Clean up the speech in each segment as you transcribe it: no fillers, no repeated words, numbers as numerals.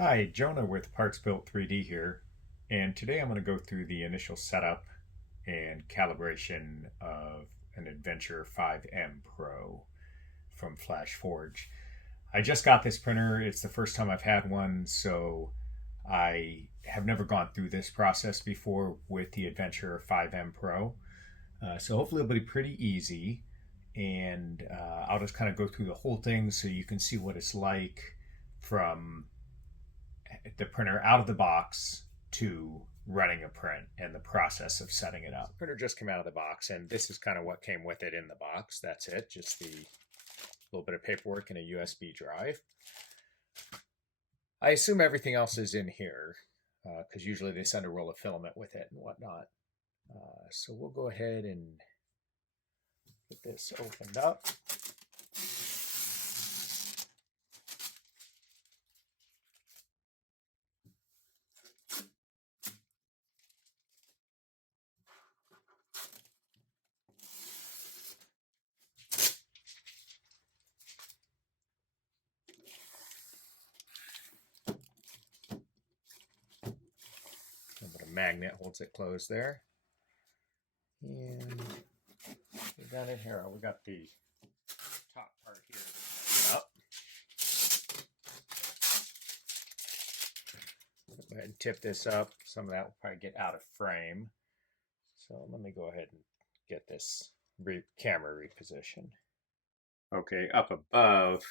Hi, Jonah with Parts Built 3D here, and today I'm going to go through the initial setup and calibration of an Adventurer 5M Pro from Flashforge. I just got this printer. It's the first time I've had one, so I have never gone through this process before with the Adventurer 5M Pro. So hopefully it'll be pretty easy, and I'll just kind of go through the whole thing so you can see what it's like from the printer out of the box to running a print and the process of setting it up. The printer just came out of the box, and this is kind of what came with it in the box. That's it, just the little bit of paperwork and a USB drive. I assume everything else is in here because usually they send a roll of filament with it and whatnot. So we'll go ahead and get this opened up. A magnet holds it closed there. And down in here, we got the top part here up. Go ahead and tip this up. Some of that will probably get out of frame. So let me go ahead and get this camera repositioned. Okay, up above,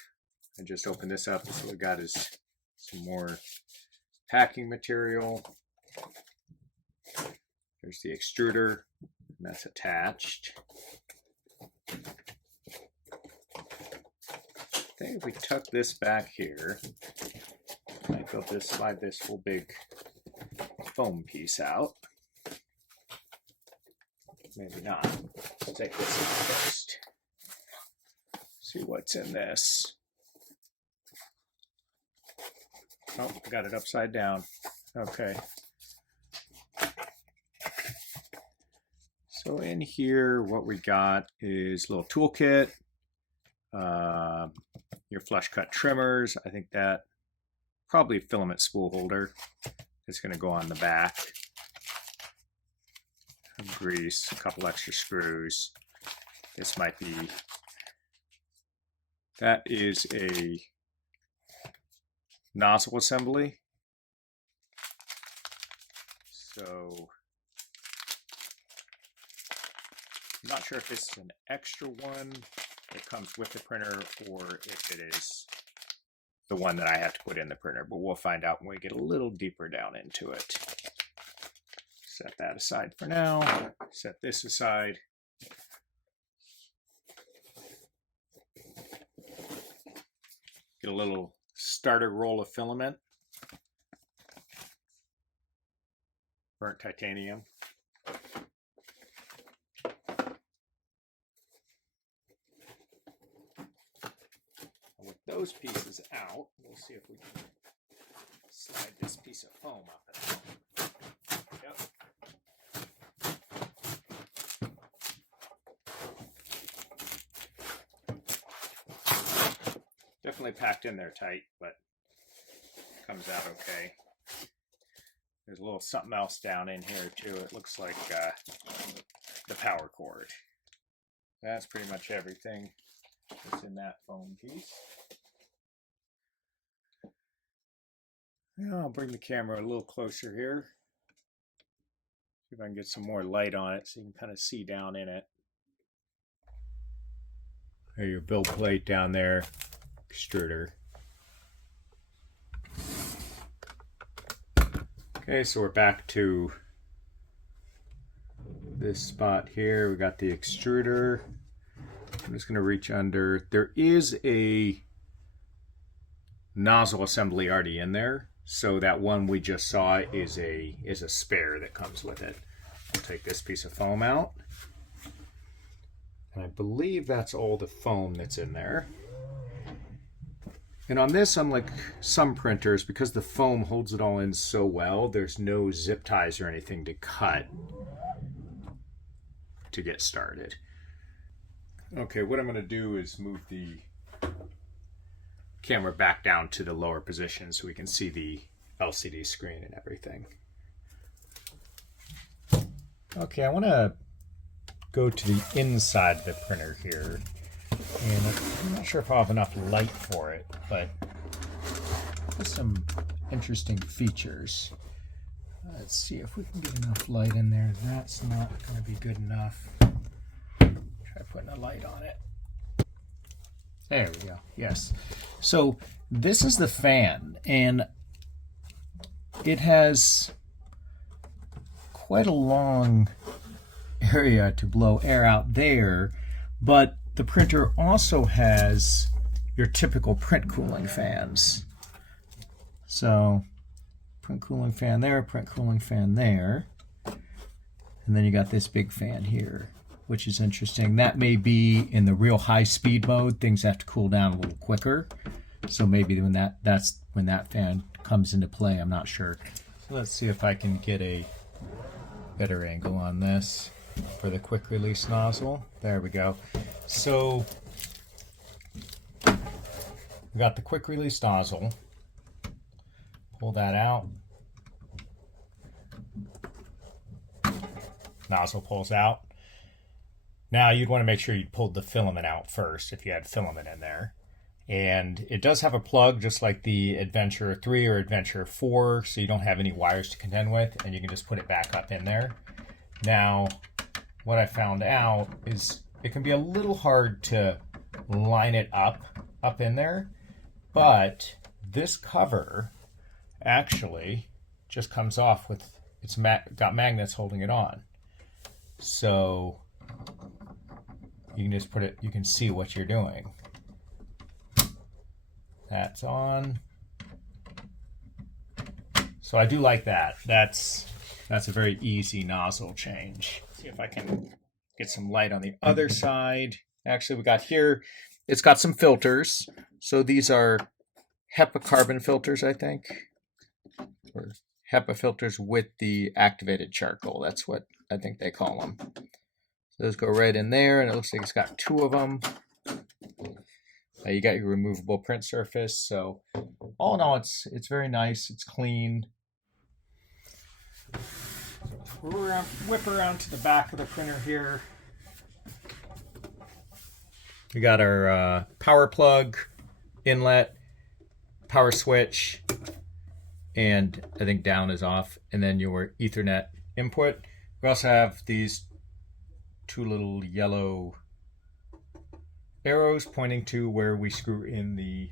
I just opened this up. So what we got is some more packing material. There's the extruder, and that's attached. I think if we tuck this back here, I might be able to slide this whole big foam piece out. Maybe not. Let's take this out first. See what's in this. Oh, I got it upside down. Okay. So in here, what we got is a little toolkit, your flush cut trimmers. I think that probably filament spool holder is going to go on the back. Some grease, a couple extra screws. This might be, that is a nozzle assembly. So I'm not sure if it's an extra one that comes with the printer or if it is the one that I have to put in the printer, but we'll find out when we get a little deeper down into it. Set that aside for now. Set this aside. Get a little starter roll of filament. Burnt titanium. With those pieces out, we'll see if we can slide this piece of foam up and out. Yep. Definitely packed in there tight, but comes out okay. There's a little something else down in here too. It looks like the power cord. That's pretty much everything that's in that foam piece. Now I'll bring the camera a little closer here. See if I can get some more light on it so you can kind of see down in it. There's your build plate down there, extruder. Okay, so we're back to this spot here. We got the extruder. I'm just going to reach under. There is a nozzle assembly already in there, so that one we just saw is a spare that comes with it. I'll take this piece of foam out, and I believe that's all the foam that's in there. And on this, unlike some printers, because the foam holds it all in so well, there's no zip ties or anything to cut to get started. Okay, what I'm going to do is move the camera back down to the lower position so we can see the LCD screen and everything. Okay, I want to go to the inside of the printer here, and I'm not sure if I'll have enough light for it, but there's some interesting features. Let's see if we can get enough light in there. That's not going to be good enough. Try putting a light on it. There we go. Yes. So this is the fan, and it has quite a long area to blow air out there, but the printer also has your typical print cooling fans. So print cooling fan there, print cooling fan there, and then you got this big fan here, which is interesting. That may be in the real high speed mode, things have to cool down a little quicker. So maybe when that's when that fan comes into play, I'm not sure. So let's see if I can get a better angle on this for the quick release nozzle. There we go. So we got the quick release nozzle. Pull that out. Nozzle pulls out. Now you'd want to make sure you pulled the filament out first if you had filament in there. And it does have a plug just like the Adventurer 3 or Adventurer 4, so you don't have any wires to contend with, and you can just put it back up in there. Now, what I found out is it can be a little hard to line it up in there, but this cover actually just comes off with, it's got magnets holding it on. So you can just put it, you can see what you're doing. That's on. So I do like that. That's a very easy nozzle change. See if I can get some light on the other side. Actually, we got here, it's got some filters. So these are HEPA carbon filters, I think. Or HEPA filters with the activated charcoal. That's what I think they call them. So those go right in there, and it looks like it's got two of them. You got your removable print surface. So all in all, it's very nice. It's clean. We'll whip around to the back of the printer here. We got our power plug, inlet, power switch, and I think down is off, and then your Ethernet input. We also have these two little yellow arrows pointing to where we screw in the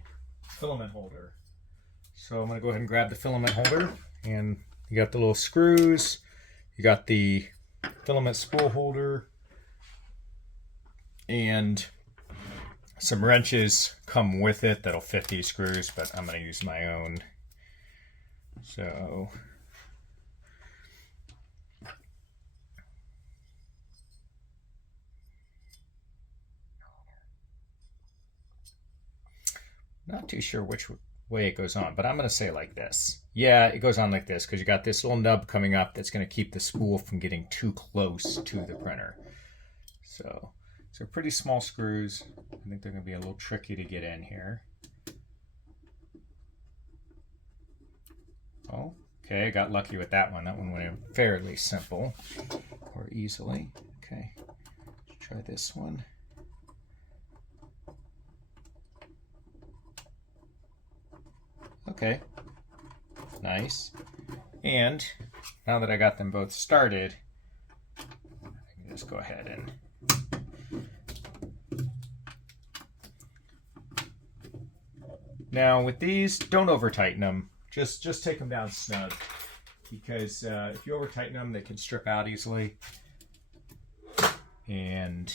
filament holder. So I'm going to go ahead and grab the filament holder, and you got the little screws, you got the filament spool holder, and some wrenches come with it that'll fit these screws, but I'm going to use my own. So not too sure which way it goes on, but I'm going to say it like this. Yeah, it goes on like this because you got this little nub coming up that's going to keep the spool from getting too close to the printer. So these are pretty small screws. I think they're going to be a little tricky to get in here. Oh, okay, I got lucky with that one. That one went in fairly simple or easily. Okay, let's try this one. Okay, nice. And now that I got them both started, I can just go ahead and now with these, don't over tighten them. Just take them down snug, because if you over tighten them, they can strip out easily. And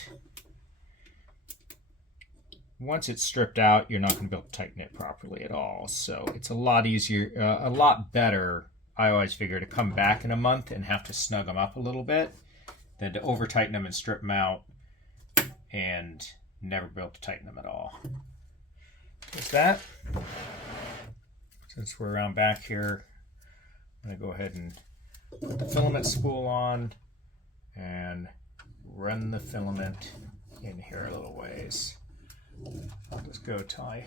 once it's stripped out, you're not going to be able to tighten it properly at all. So it's a lot easier, a lot better, I always figure, to come back in a month and have to snug them up a little bit than to over tighten them and strip them out and never be able to tighten them at all. Just that. Since we're around back here, I'm going to go ahead and put the filament spool on and run the filament in here a little ways. I'll just go till I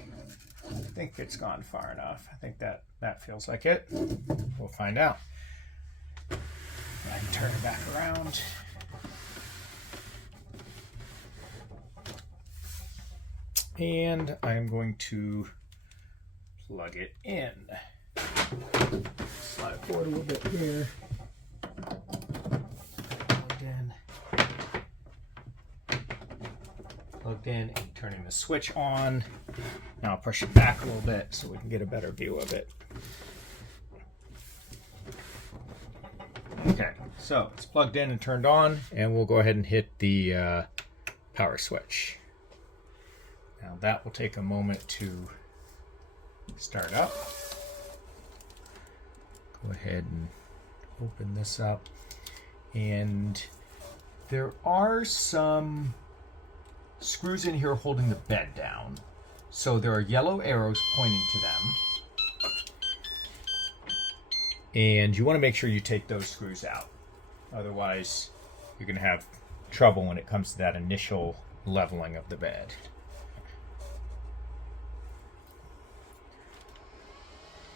think it's gone far enough. I think that feels like it. We'll find out. I can turn it back around. And I'm going to plug it in. Slide it forward a little bit here. Plugged in and turning the switch on. Now I'll push it back a little bit so we can get a better view of it. Okay, so it's plugged in and turned on, and we'll go ahead and hit the power switch. Now that will take a moment to start up. Go ahead and open this up. And there are some screws in here holding the bed down. So there are yellow arrows pointing to them. And you want to make sure you take those screws out. Otherwise, you're going to have trouble when it comes to that initial leveling of the bed.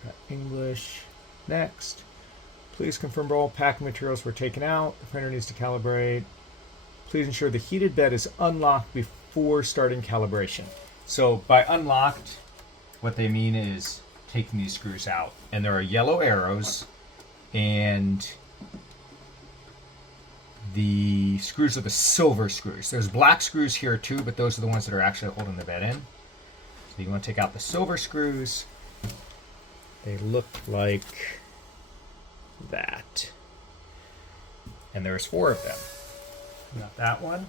Got English. Next. Please confirm all packing materials were taken out. The printer needs to calibrate. Please ensure the heated bed is unlocked before starting calibration. So by unlocked, what they mean is taking these screws out. And there are yellow arrows, and the screws are the silver screws. There's black screws here too, but those are the ones that are actually holding the bed in. So you want to take out the silver screws. They look like that. And there's 4 of them. Got that one.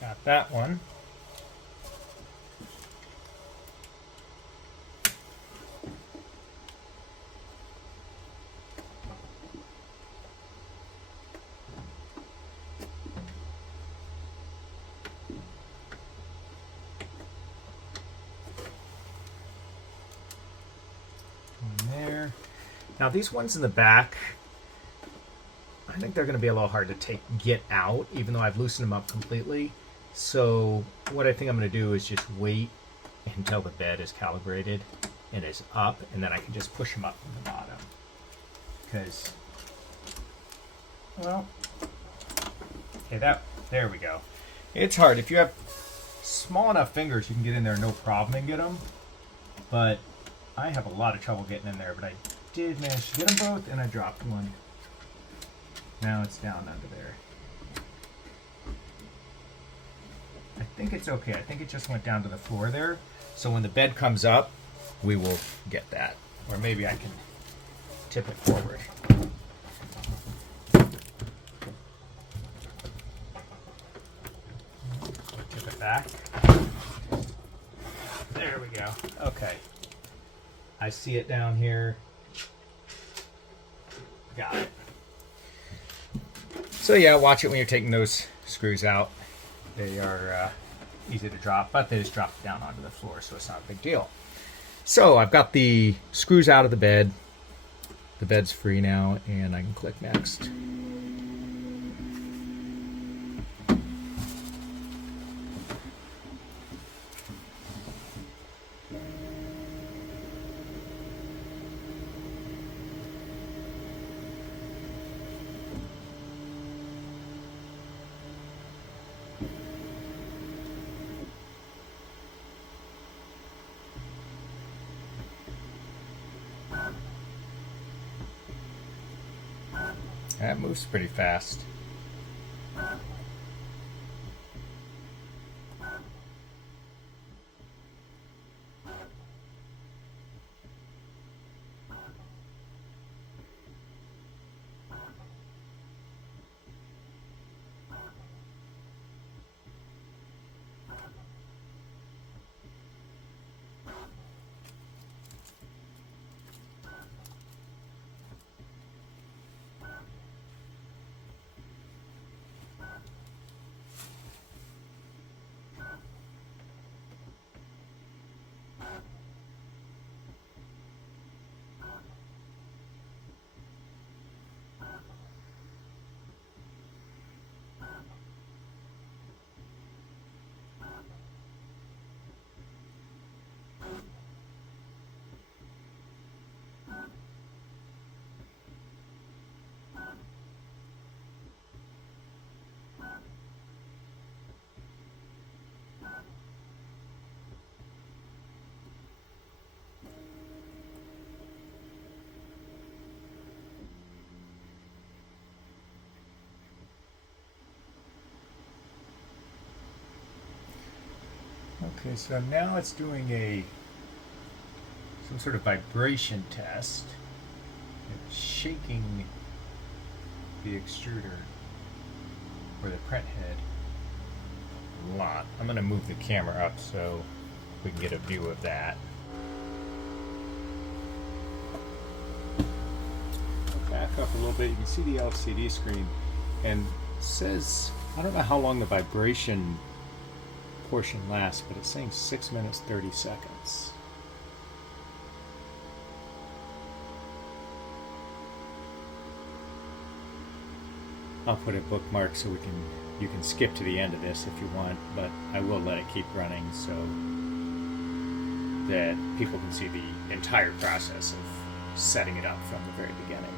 Got that one. Now these ones in the back, I think they're going to be a little hard to get out, even though I've loosened them up completely. So what I think I'm going to do is just wait until the bed is calibrated and is up, and then I can just push them up from the bottom. Because, well, okay, there we go. It's hard. If you have small enough fingers, you can get in there no problem and get them. But I have a lot of trouble getting in there, but I did manage to get them both, and I dropped one. Now it's down under there. I think it's okay. I think it just went down to the floor there. So when the bed comes up, we will get that. Or maybe I can tip it forward. Tip it back. There we go. Okay. I see it down here. Got it. So yeah, watch it when you're taking those screws out. They are easy to drop, but they just drop down onto the floor, so it's not a big deal. So I've got the screws out of the bed. The bed's free now, and I can click next. That moves pretty fast. Okay, so now it's doing some sort of vibration test. It's shaking the extruder or the print head a lot. I'm going to move the camera up so we can get a view of that. Back up a little bit, you can see the LCD screen, and it says, I don't know how long the vibration portion lasts, but it's saying 6 minutes 30 seconds. I'll put a bookmark so you can skip to the end of this if you want, but I will let it keep running so that people can see the entire process of setting it up from the very beginning.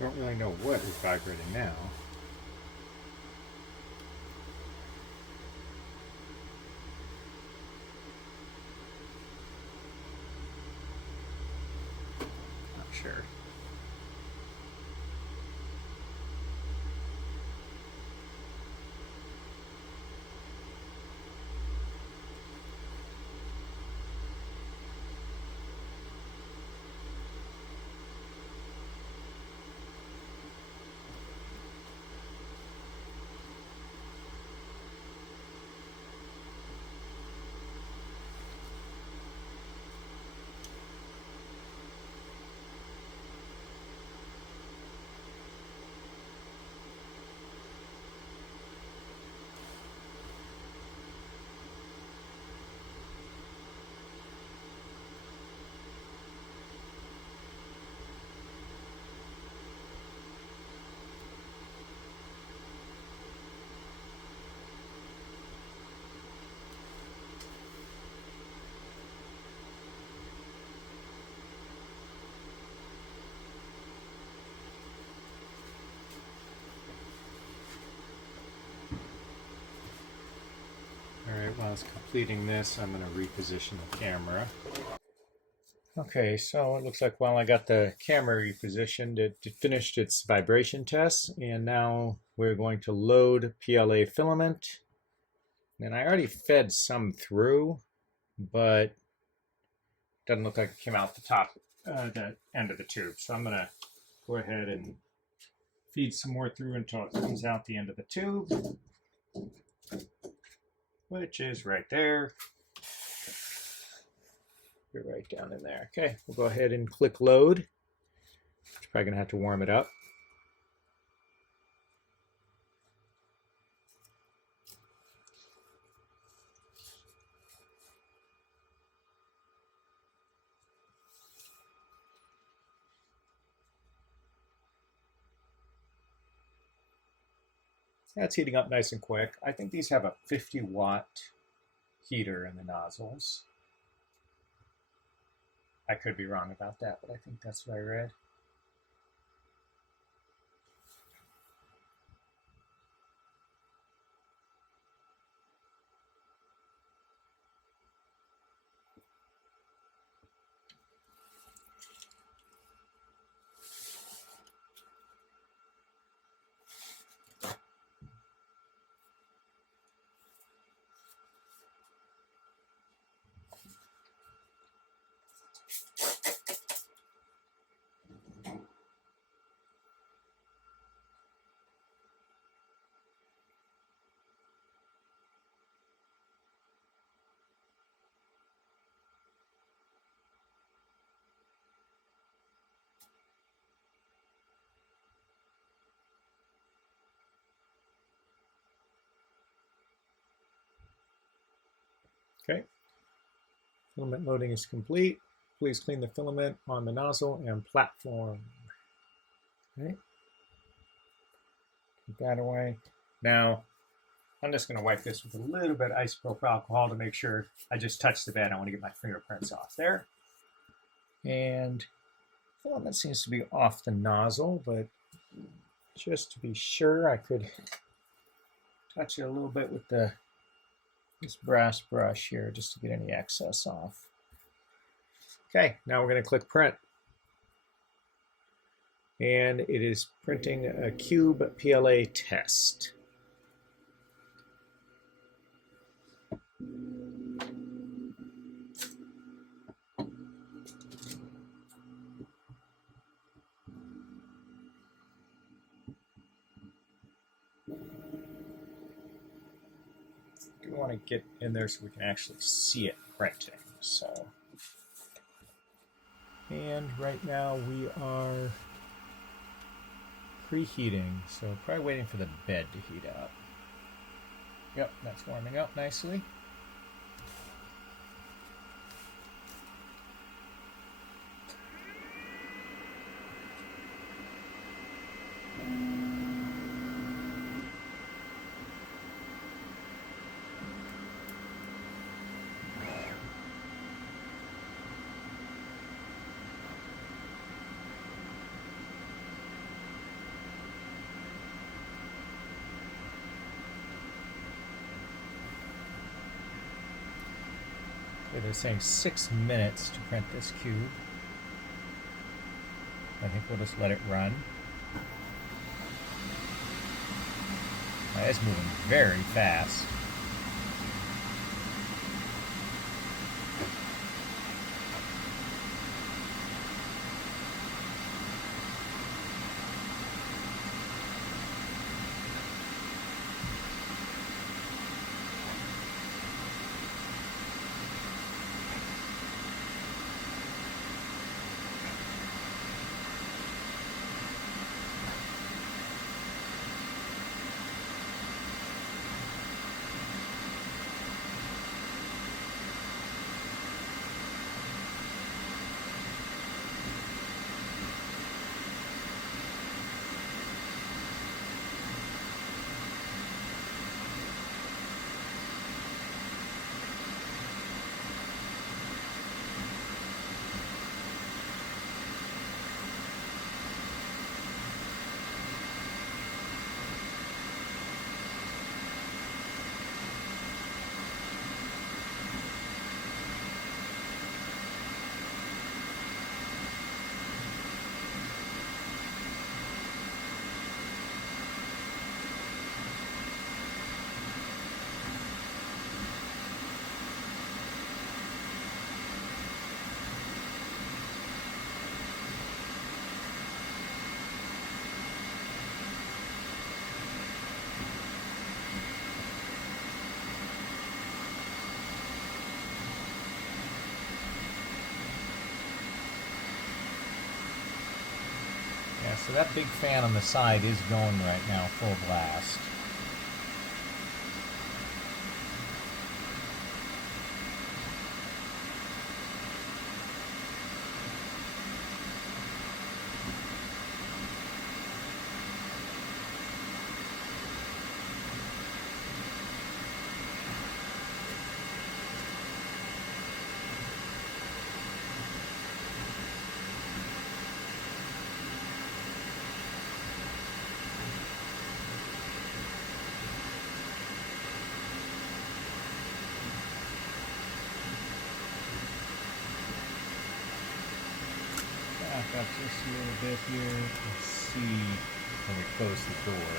Don't really know what is vibrating now. Not sure. While it's completing this, I'm going to reposition the camera. Okay, so it looks like while I got the camera repositioned, it finished its vibration tests, and now we're going to load PLA filament. And I already fed some through, but it doesn't look like it came out the top, the end of the tube. So I'm going to go ahead and feed some more through until it comes out the end of the tube, which is right there. You're right down in there. Okay, we'll go ahead and click load. It's probably going to have to warm it up. That's heating up nice and quick. I think these have a 50-watt heater in the nozzles. I could be wrong about that, but I think that's what I read. Okay, filament loading is complete. Please clean the filament on the nozzle and platform. Okay, keep that away. Now, I'm just going to wipe this with a little bit of isopropyl alcohol to make sure I just touched the bed. I want to get my fingerprints off there. And filament seems to be off the nozzle, but just to be sure, I could touch it a little bit with this brass brush here just to get any excess off. Okay, now we're going to click print. And it is printing a cube PLA test. We want to get in there so we can actually see it printing. So, and right now we are preheating, so probably waiting for the bed to heat up. Yep, that's warming up nicely. They're saying 6 minutes to print this cube. I think we'll just let it run. It's moving very fast. So that big fan on the side is going right now, full blast. Back up just a little bit here. Let's see when we close the door.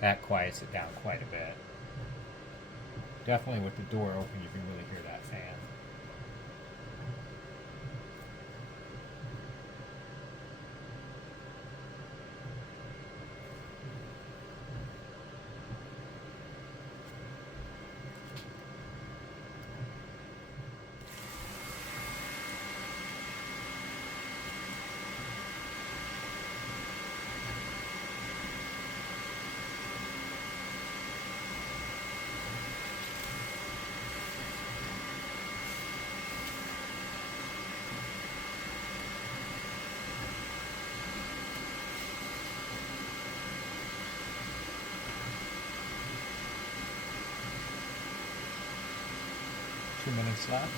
That quiets it down quite a bit. Definitely with the door open, you can really hear that fan. Two minutes left.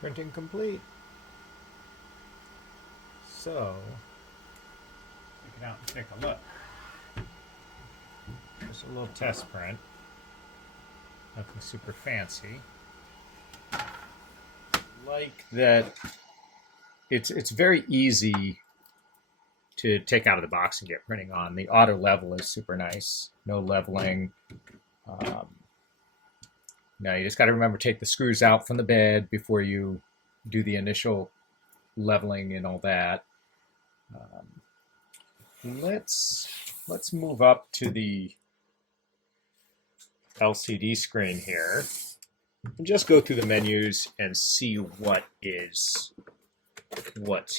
Printing complete. So, take it out and take a look. Just a little test print. Nothing super fancy. Like that, it's very easy to take out of the box and get printing on. The auto level is super nice. No leveling. Now you just got to remember, take the screws out from the bed before you do the initial leveling and all that. Let's move up to the LCD screen here and just go through the menus and see what's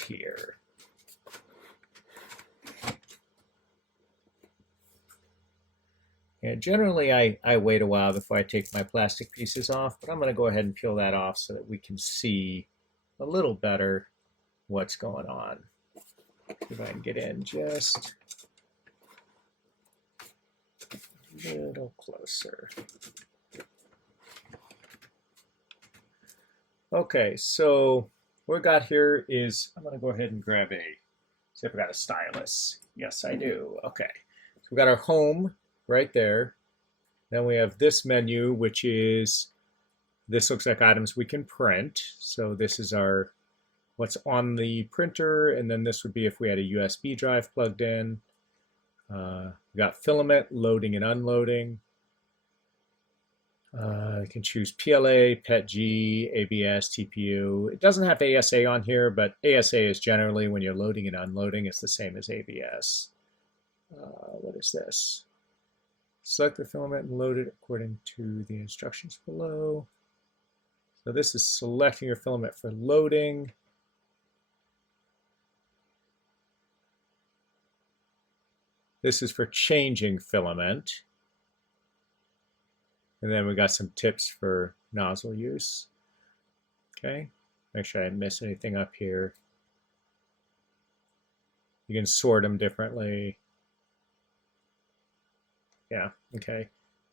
here. And generally, I wait a while before I take my plastic pieces off, but I'm going to go ahead and peel that off so that we can see a little better what's going on. See if I can get in just a little closer. Okay, so what we got here is, I'm going to go ahead and grab see if I got a stylus. Yes, I do. Okay, so we got our home right there. Then we have this menu, which is, this looks like items we can print. So this is our, what's on the printer, and then this would be if we had a USB drive plugged in. We got filament, loading and unloading. You can choose PLA, PETG, ABS, TPU. It doesn't have ASA on here, but ASA is generally when you're loading and unloading, it's the same as ABS. What is this? Select the filament and load it according to the instructions below. So this is selecting your filament for loading. This is for changing filament. And then we got some tips for nozzle use. Okay, make sure I didn't miss anything up here. You can sort them differently. Yeah, okay.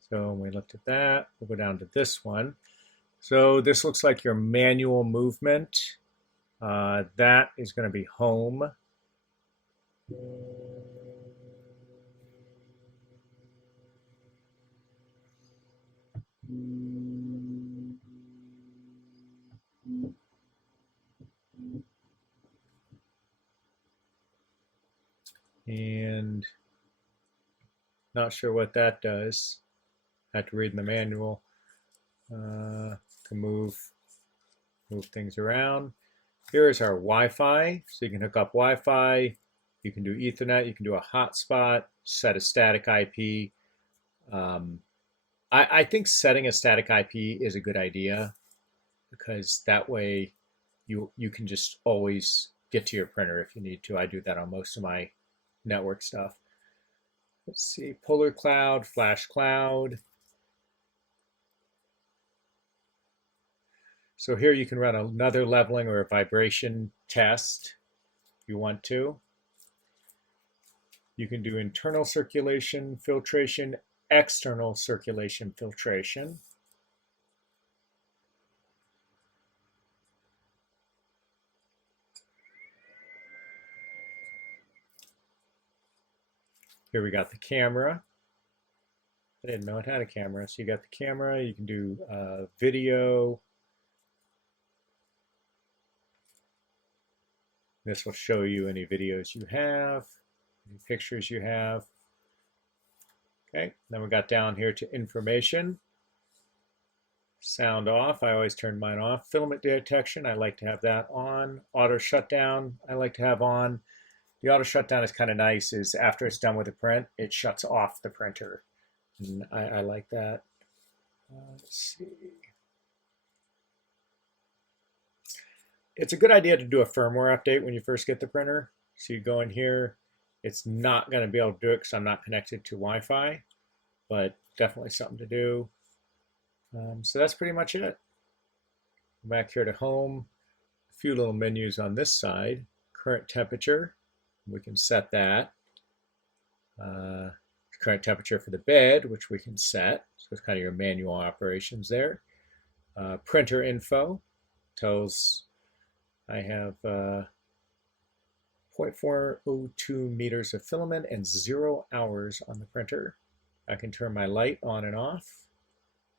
So when we looked at that, we'll go down to this one. So this looks like your manual movement. That is going to be home. And not sure what that does. I have to read in the manual. To move things around. Here is our Wi-Fi. So you can hook up Wi-Fi. You can do Ethernet. You can do a hotspot. Set a static IP. I think setting a static IP is a good idea because that way you can just always get to your printer if you need to. I do that on most of my network stuff. Let's see, Polar Cloud, Flash Cloud. So here you can run another leveling or a vibration test if you want to. You can do internal circulation filtration, external circulation filtration. Here we got the camera. I didn't know it had a camera. So you got the camera, you can do video. This will show you any videos you have, any pictures you have. Okay, then we got down here to information. Sound off, I always turn mine off. Filament detection, I like to have that on. Auto shutdown, I like to have on. The auto shutdown is kind of nice, is after it's done with the print, it shuts off the printer. And I like that. Let's see. It's a good idea to do a firmware update when you first get the printer. So you go in here, it's not going to be able to do it because I'm not connected to Wi-Fi, but definitely something to do. So that's pretty much it. Back here to home, a few little menus on this side. Current temperature, we can set that. Current temperature for the bed, which we can set. So it's kind of your manual operations there. Printer info tells I have 0.402 meters of filament and 0 hours on the printer. I can turn my light on and off.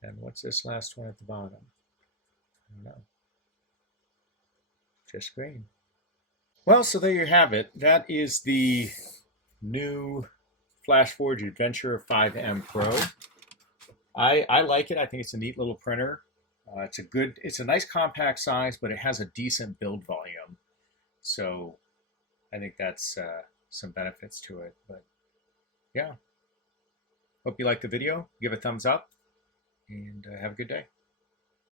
And what's this last one at the bottom? I don't know. Just green. Well, so there you have it. That is the new Flashforge Adventurer 5M Pro. I like it. I think it's a neat little printer. It's a nice compact size, but it has a decent build volume. So I think that's some benefits to it. But yeah, hope you liked the video. Give a thumbs up and have a good day.